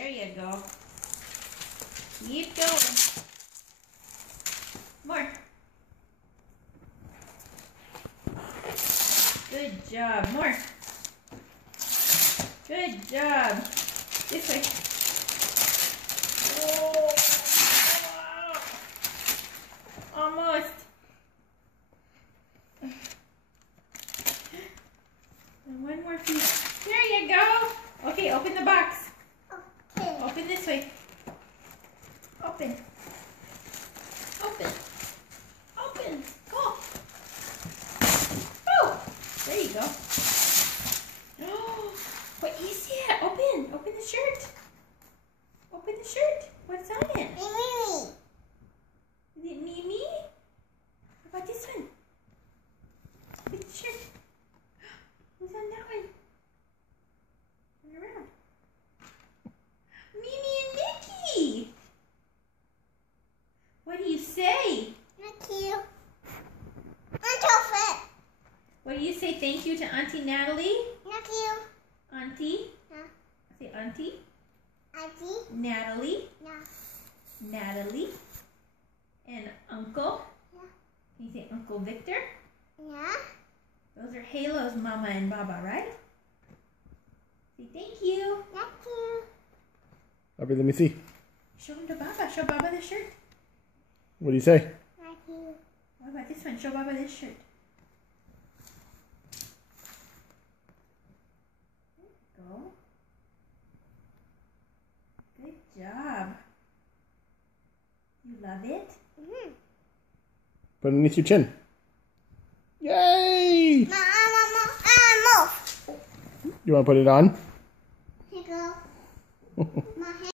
There you go. Keep going. More. Good job. More. Good job. This way. Oh, wow. Almost. And one more piece. There you go. Okay, open the box. Okay. Open this way. Open. Open. Open. Go. Oh, there you go. Oh, what is it? Open. Open the shirt. Open the shirt. What's on it? Mimi. Is it Mimi? How about this one? Open the shirt. Who's on that one? Turn around. Mimi and Nikki. What do you say? Thank you. I'm chocolate. What do you say? Thank you to Auntie Natalie. Thank you. Auntie. Yeah. Say Auntie. Auntie. Natalie. Yeah. Natalie. And Uncle. Yeah. Can you say Uncle Victor? Yeah. Those are Halo's Mama and Baba, right? Say thank you. Thank you. Bobby, let me see. Show him to Baba. Show Baba the shirt. What do you say? Thank you. What about this one? Show Baba this shirt. There you go. Good job. You love it? Mm-hmm. Put it underneath your chin. Yay! Move. You want to put it on? Here you go.